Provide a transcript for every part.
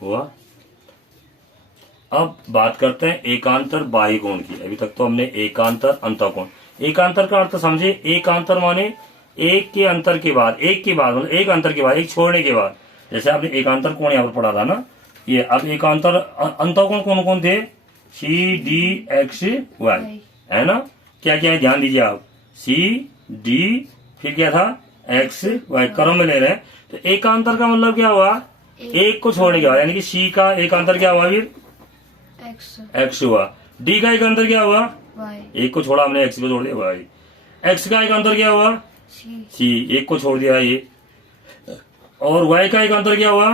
हुआ। अब बात करते हैं एकांतर बाह्य कोण की। अभी तक तो हमने एकांतर अंतःकोण, एकांतर का अर्थ समझे। एकांतर माने एक के अंतर के बाद, एक के बाद मतलब एक अंतर के बाद, एक छोड़ने के बाद। जैसे आपने एकांतर कोण यहाँ पर पढ़ा था ना ये। अब एकांतर अंतःकोण कौन कौन थे? सी डी एक्स वाई, है ना। क्या क्या है ध्यान दीजिए आप। सी डी फिर क्या था? एक्स वाई, क्रम में ले रहे हैं। तो एकांतर का मतलब क्या हुआ? एक को छोड़ने के बाद, यानी कि सी का एकांतर क्या हुआ? फिर एक्स हुआ। डी का एकांतर क्या हुआ? एक को छोड़ा हमने, एक्स को छोड़ दिया वाई। एक्स का एकांतर क्या हुआ? सी, एक को छोड़ दिया ये। और वाई का एकांतर क्या हुआ?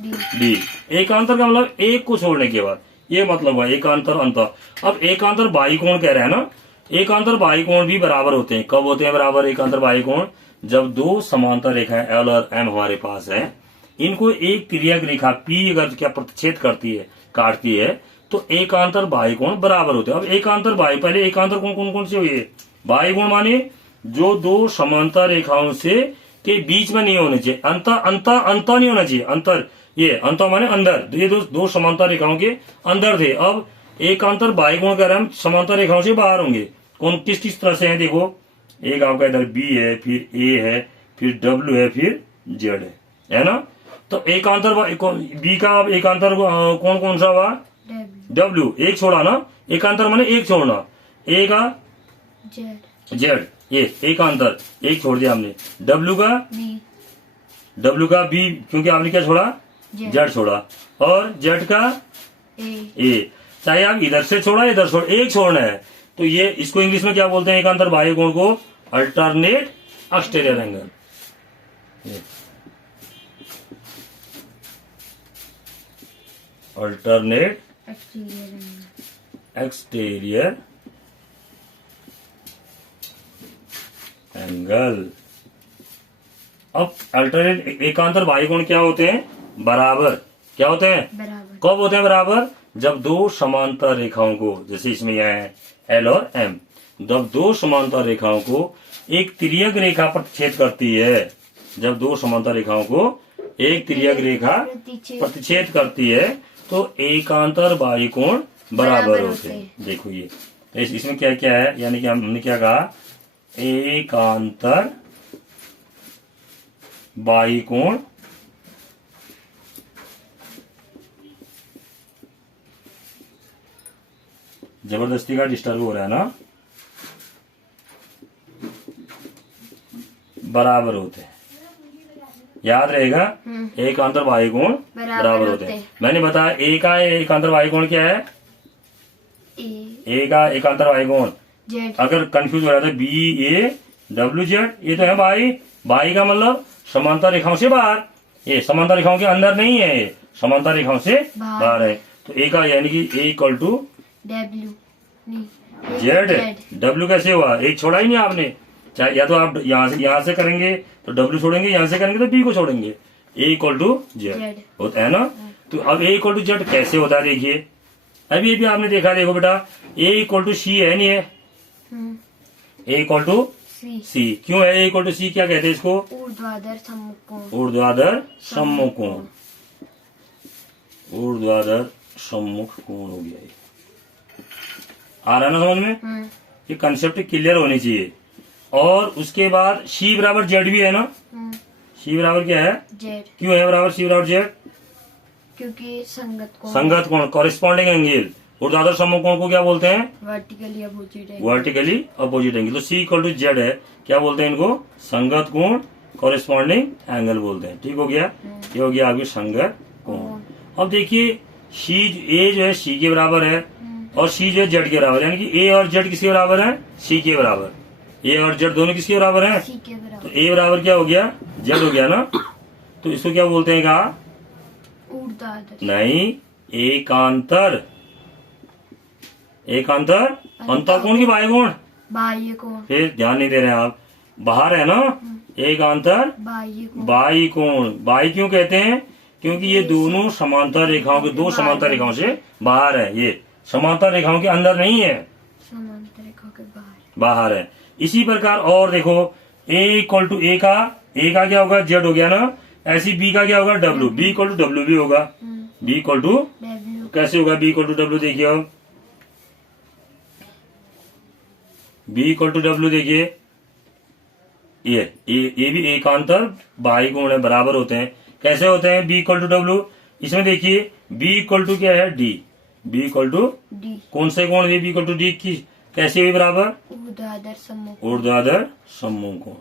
डी। एकांतर का मतलब एक को छोड़ने के बाद, ये मतलब हुआ एकांतर अंतर। अब एकांतर बाह्य कोण कह रहे हैं ना। एकांतर बाह्य कोण भी बराबर होते हैं। कब होते हैं बराबर एकांतर बाह्य कोण? जब दो समांतर रेखाएं एल और एम हमारे पास है, इनको एक तिर्यक रेखा पी अगर क्या प्रतिच्छेद करती है, काटती है, तो एकांतर बाह्य कोण बराबर होते हैं। अब एकांतर बाह्य, पहले एकांतर कोण कौन कौन से हुए? बाह्य कोण माने जो दो समांतर रेखाओं से के बीच में नहीं होने चाहिए। अंतर नहीं होना चाहिए। अंतर, ये अंतर माने अंदर, ये दो समांतर रेखाओं के अंदर थे। अब एकांतर बाह्य कोण कह रहे हैं हम समांतर रेखाओं से बाहर होंगे। कौन किस किस तरह से है? देखो, एक आपका इधर बी है, फिर ए है, फिर डब्ल्यू है, फिर जेड है ना। तो एकांतर बी का एकांतर कौन कौन सा हुआ? डब्ल्यू, एक छोड़ा ना। एकांतर माने एक छोड़ना। ए का जेड, ये एकांतर, एक छोड़ दिया हमने। डब्ल्यू का बी, क्योंकि आपने क्या छोड़ा? जेड छोड़ा। और जेड का ए, चाहे आप इधर से छोड़ा इधर छोड़, एक छोड़ना है। तो ये इसको इंग्लिश में क्या बोलते हैं? एकांतर बाह्य कोण को alternate exterior angle. Alternate exterior angle. अब अल्टरनेट एकांतर बाह्य कोण क्या होते हैं? बराबर। क्या होते हैं? बराबर। कब होते हैं बराबर? जब दो समांतर रेखाओं को, जैसे इसमें यह है एल और एम, जब दो समांतर रेखाओं को एक तिर्यक रेखा प्रतिच्छेद करती है, जब दो समांतर रेखाओं को एक तिर्यक रेखा प्रतिच्छेद करती है, तो एकांतर बाह्य कोण बराबर होते हैं। देखो ये इसमें क्या क्या है, यानी कि हमने क्या कहा? एकांतर बाह्य कोण जबरदस्ती का डिस्टर्ब हो रहा है ना, बराबर होते हैं। याद रहेगा, एकांतर बाह्य कोण बराबर होते हैं। मैंने बताया ए का एकांतर बाह्य कोण क्या है? ए का एकांतर बाह्य कोण, अगर कंफ्यूज हो रहा था, बी ए डब्ल्यू जेड, ये तो है बाई। बाई का मतलब समांतर रेखाओं से बाहर, ये समांतर रेखाओं के अंदर नहीं है, ये समांतर रेखाओं से बाहर है। तो ए का यानी कि ए इक्वल टू जेड। डब्ल्यू कैसे हुआ? एक छोड़ा ही नहीं आपने। चाहे या तो आप यहाँ से करेंगे तो डब्ल्यू छोड़ेंगे, यहाँ से करेंगे तो बी को छोड़ेंगे। ए इक्वल टू जेड होता है ना। तो अब ए इक्वल टू जेड कैसे होता है? देखिए, अभी भी आपने देखा, देखो बेटा, ए इक्वल टू सी है नहीं है? ए इक्वल टू सी क्यों है? ए इक्वल टू सी क्या कहते हैं इसको? ऊर्ध्वाधर सम्मुख कोण। ऊर्ध्वाधर सम्मुख कोण, ऊर्ध्वाधर सम्मुख कोण हो गया। ये आ रहा है ना समझ में? ये कंसेप्ट क्लियर होनी चाहिए। और उसके बाद सी बराबर जेड भी है ना। सी बराबर क्या है? जेड। क्यों है बराबर सी बराबर जेड? क्योंकि संगत कोण, कॉरेस्पॉन्डिंग एंगल। ऊर्ध्वाधर सम्मुख कोण को क्या बोलते हैं? Vertically opposite angle. Vertically opposite angle. तो सी इक्वल टू जेड है, क्या बोलते हैं इनको? संगत कोण, कॉरेस्पॉन्डिंग एंगल बोलते हैं। ठीक हो गया? ये हो गया आपकी संगत कोण। अब देखिए, सी ए जो है सी के बराबर है और सी जो है जेड के बराबर, यानी कि ए और जेड किसके बराबर है? सी के बराबर। ए और जेड दोनों किसके बराबर है? सी के बराबर। तो ए बराबर क्या हो गया? जेड हो गया ना। तो इसको क्या बोलते हैं? कहा ऊर्ध्वाधर नहीं, एकांतर। एकांतर अंतःकोण की बाह्य कोण? बाह्य कोण। फिर ध्यान नहीं दे रहे हैं आप, बाहर है ना। एकांतर बाह्य कोण। बाह्य क्यों कहते हैं? क्योंकि ये दोनों समांतर रेखाओं के, दो समांतर रेखाओं से बाहर है। ये समांतर रेखाओं के अंदर नहीं है, समांतर रेखाओं के बाहर है। इसी प्रकार और देखो, ए इक्वल टू ए का क्या होगा? जेड हो गया ना। ऐसी बी का क्या होगा? W. B equal to W भी होगा। बी इक्वल टू डब्ल्यू कैसे होगा बी इक्वल टू डब्ल्यू? देखिए अब बी इक्वल टू डब्ल्यू देखिए, ये भी एकांतर बाही कोण है, बराबर होते हैं। कैसे होते हैं बी इक्वल टू डब्ल्यू? इसमें देखिए बी इक्वल टू क्या है? D. B equal to D कौन से कोण है? बी इक्वल टू डी की कैसे हुई बराबर? ऊर्ध्वाधर सम्मुख ऊर्ध्वाधर सम्मुख कोण।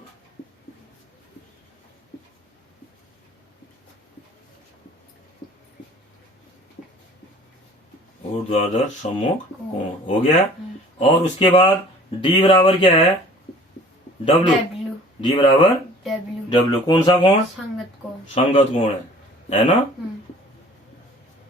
ऊर्ध्वाधर सम्मुख कोण हो गया। और उसके बाद डी बराबर क्या है? डब्ल्यू। डब्ल्यू डी बराबर डब्ल्यू डब्ल्यू। कौन सा कोण? संगत कोण। संगत कोण है ना? हम्म,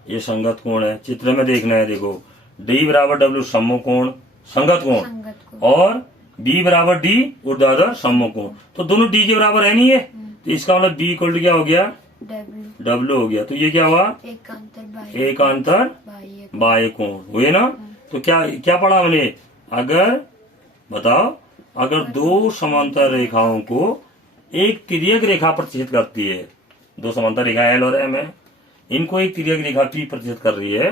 ये संगत कोण है, चित्र में देखना है। देखो डी बराबर डब्ल्यू सम्मुख कोण, संगत कोण, संगत कोण। और बी बराबर डी ऊर्ध्वाधर सम्मुख कोण। तो दोनों डी के बराबर है नहीं है, तो इसका मतलब बी इक्वल टू क्या हो गया? डब्ल्यू डब्ल्यू हो गया। तो ये क्या हुआ? एकांतर बाह्य एकांतर बाह्य बाह्य कोण हुए ना? तो क्या क्या पढ़ा हमने? अगर बताओ, अगर दो समांतर रेखाओं को एक तिर्यक रेखा प्रतिष्ठित करती है, दो समांतर रेखा एल और एम है, इनको एक तिर्यक रेखा पी प्रतिष्ठित कर रही है,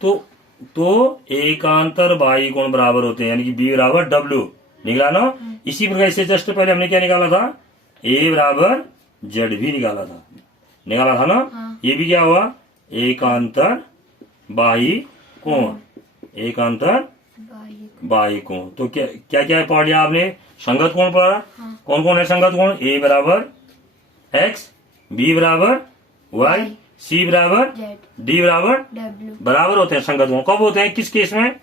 तो एकांतर बाह्य कोण बराबर होते हैं, यानी कि बी बराबर डब्ल्यू निकला ना? इसी प्रकार इससे जस्ट पहले हमने क्या निकाला था? ए बराबर जेड भी निकाला था ना? हाँ। ये भी क्या हुआ? एकांतर बाह्य कोण, एकांतर बाह्य बाह्य कोण। तो क्या क्या क्या पढ़ लिया आपने? संगत कोण पढ़ा। हाँ। कौन कौन है संगत कोण? ए बराबर एक्स, बी बराबर वाई, सी बराबर जेड डी बराबर डब्ल्यू बराबर होते हैं संगत कोण। कब होते हैं? किस केस में?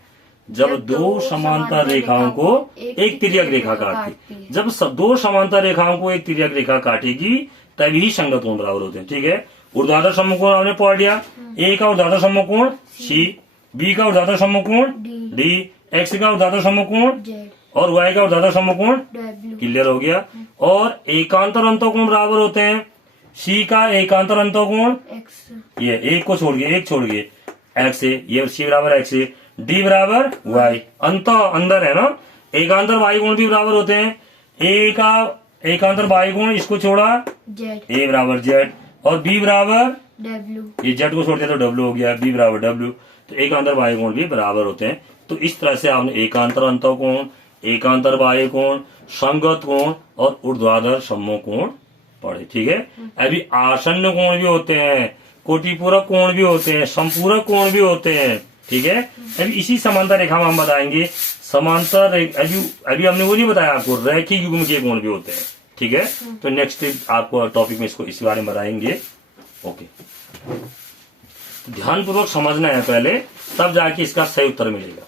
जब दो समांतर रेखाओं को एक तिर्यक रेखा काटती है। जब दो समांतर रेखाओं को एक तिर्यक रेखा काटेगी तभी संगत कोण बराबर होते हैं। ठीक है, ऊर्ध्वाधर सम्मुख कोण आपने पढ़ लिया। ए का ऊर्ध्वाधर सम्मुख कोण सी, बी का ऊर्ध्वाधर सम्मुख कोण डी, एक्स का ऊर्ध्वाधर सम्मुख कोण जेड और वाई का ऊर्ध्वाधर सम्मुख कोण। डब्ल्यू क्लियर हो गया। और एकांतर अंतःकोण बराबर होते हैं। सी का एकांतर अंतःकोण, एक्स ये एक को छोड़ के एक छोड़ के एक्स है, ये सी बराबर एक्स है, डी बराबर वाई, अंत अंदर है ना? एकांतर बाह्य कोण भी बराबर होते हैं। ए का एकांतर बाह्य कोण, इसको छोड़ा जेड ए बराबर जेड, और बी बराबर डब्ल्यू ये जेड को छोड़ दिया तो डब्ल्यू हो गया, बी बराबर डब्ल्यू। तो एकांतर बाह्य कोण भी बराबर होते हैं। तो इस तरह से आपने एकांतर अंतःकोण, एकांतर बाह्य कोण, संगत कोण और ऊर्ध्वाधर सम्मुख कोण पढ़े। ठीक है, अभी आसन्न कोण भी होते हैं, कोटिपूरक कोण भी होते हैं, संपूरक कोण भी होते हैं। ठीक है, अभी इसी समांतर रेखा में हम बताएंगे समांतर अभी हमने वो नहीं बताया आपको, रैखिक युग्म के कोण भी होते हैं। ठीक है, तो नेक्स्ट आपको टॉपिक में इसको इस बारे में बताएंगे। ओके, ध्यानपूर्वक समझना है पहले, तब जाके इसका सही उत्तर मिलेगा।